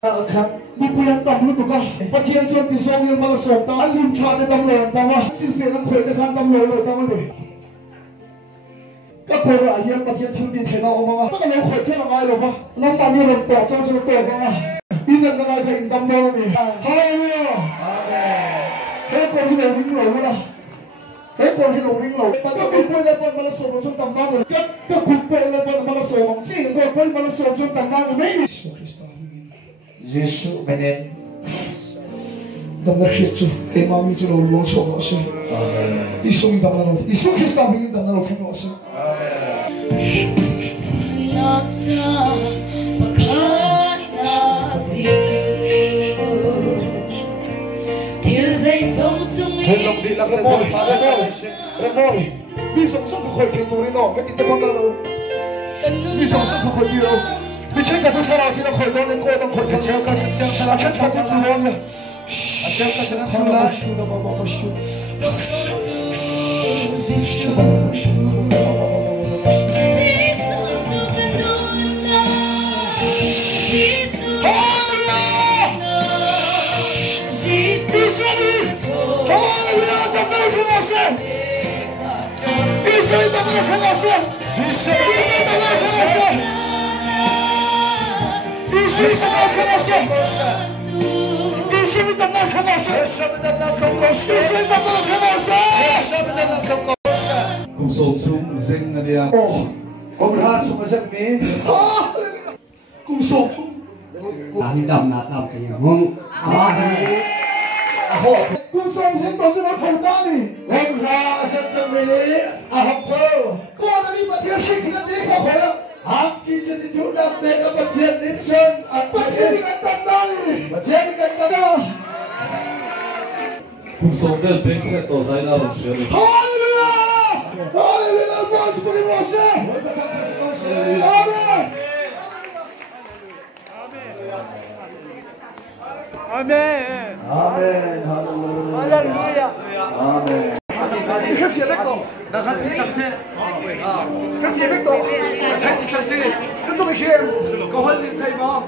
มีเพียงต่ำรู้ตัวกันปะเทียนชนที่ทรงยังมาส่งตาลิมขาในตำรวจตาว่าสิ้นเฟียน้ำเขยในทางตำรวจเลยตาว่าเลยก็เพราะอะไรปะเทียนทิ้งดินเทนเอามาว่าก็เราเขยแค่ละไงหรอกวะน้ำมันนี่เราต่อเจ้าจะต่อมาดินอะไรก็อินตำรวจนี่ฮาเลลูยาเฮ้ยคนที่เราวิ่งหลงนะเฮ้ยคนที่เราวิ่งหลงก็คุณไปเลยบนมาส่งชนตำนานเลยก็คุณไปเลยบนมาส่งสิ่งก็คนมาส่งชนตำนานไม่มี예수 메넨 담나히죠 대마음이 저로 로소로서 이송이 담나로 이송 크리스도 아멘 담나로 캐노서 전동디 락레모 레모 미성성 거의 개토리노 몇 이때 방가로 미성성 거의 뒤로 미친가 저 사람이나 거의 너는 거의 넌 거의 같이가 같이 아천 같은 기분이야 아천 같은 줄라 cùng sổ xuống dinh là đi à cùng ra xuống cái dinh mi cùng sổ xuống anh đầm nạt đầm thì không cùng sổ xuống đó sẽ nói không có gì cùng ra sẽ mi đi học thơ con đã đi mà thiếu sinh thì nó đi không phải đâu học kỳ sẽ đi thiếu đam tê các bạn chiến đến sơn bạn chiến đi cạnh tận đó đi bạn chiến đi cạnh tận đó cùng sổ đơn bên sẽ tổ giải lao đồng sửa được Hallelujah! Hallelujah! Vamos por você! Amém! Amém! Amém! Hallelujah! Aleluia! Amém! Cái gì đấy cậu? Đã thấy cái chẳng thế? Cái gì đấy cậu? Đã thấy cái chẳng thế? Cái tôi kia cậu hỏi nhìn thấy mà?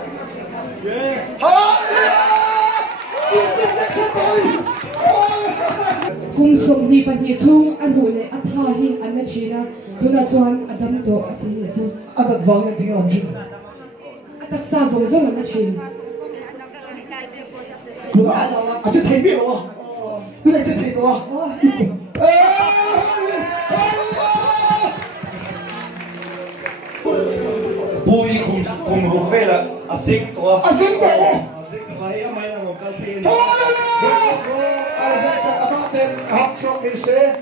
Kung som ni pa ni chung an hu le atha hi an na china tuna chuan adam do ati le chu Adat vang ni ting om jin. atak sa zong zong an na chin Kula a che thei bi lo. Kula che thei lo. bùi cùng rụt về là xích của Asing ko. xích váy mấy là một cái pin Học xong đi xe.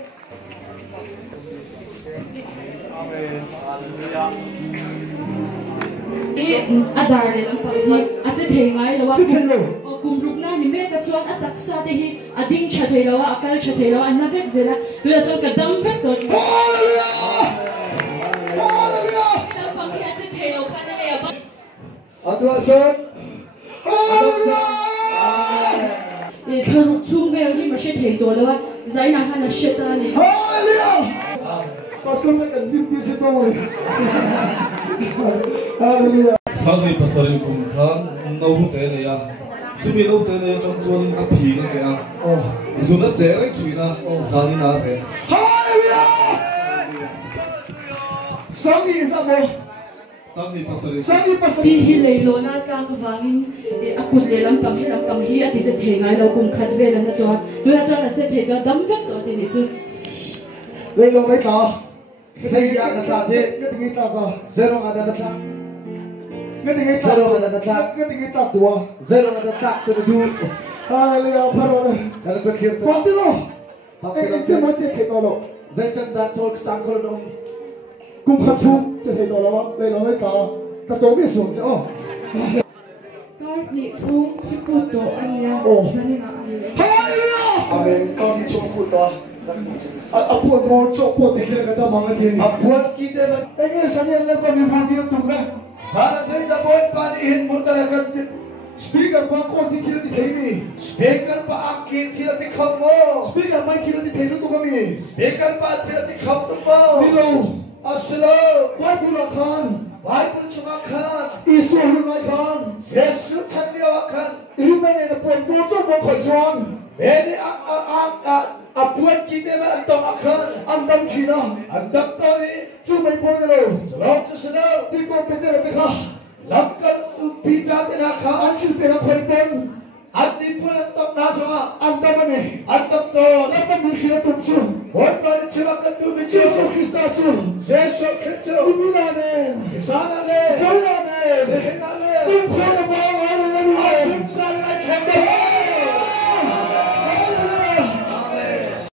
Adar le lam pang hi ate thei ngai lawa Che thei lo. kum ruk na ni me ka chuan atak sa te hi ading tha thei lawa akal tha thei lawa an na vek zela tu la chuan ka dam vek to Hallelujah! Hallelujah! lam pang hi ate thei lo khana le ba Atu asan. Hallelujah! e tharuk chung ve hi ma she thei to lawa zaina hana shetani Hallelujah! Pastor me kan din din se to mo. Hallelujah! sang đi pasarin cùng khang nấu tế này à chúng mình nấu tế này trong chuan các phi cái kia dù nó dễ đấy chuyện à sang đi nào thế Hallelujah! Sang đi sa mo. sang đi pasarin Sang đi pastor. pi hi le lo na ka ka wangin akun le lam pang hi ati se thei ngai lo kum khat ve la na to tu la chuan ate thei ka dam vek to ti ni chu Lấy lo lấy cả. Thấy ya na sa thế, cái tiếng ta cả. Zero ada na sa. Cái tiếng ta zero ada na sa. Cái tiếng ta tua. Zero ada sa cho du. Hallelujah, pharo. Kalau kau kira. Pati lo. Pati lo. Itu macam kita lo. Zai chân đã cho sang khơi đông. Cùng khát phu,จะthấy đó là lấy lo lấy cả. Ta tôi biết xuống chứ. kar ni chung ki pu to an ya zani na an le Hallelujah. Amen. Kau ni chung kut dah. Apuan mau cok pot dikira kata mangat ini. Apuan kita nak. Ini saya nak kami panggil tu kan. Sana saya dah buat panihin mutarakan. Speaker pa kau dikira di kami. Speaker pa akhir kira di kamu. Speaker pa kira di kami tu kami. Speaker pa kira di kamu tu. Nilo. Aslo. Kau pula kan. 바이블 중학한 이수 흥하이칸 예수 찬미와칸 이르면에 본도좀 먹어선 매니 부한 기대만 동학한 안담키나 안답더니 주의 보내로 럭스스나 들고 빼내로 내가 락간 뚜피자데나카 안실패나 걸번 안디프는 떡나서가 안담하네 안답더 나만 밀키나 똥춤 월달 치마간 예수 뚜비치 크리스타스 예수 그리스도 우미나는 이사나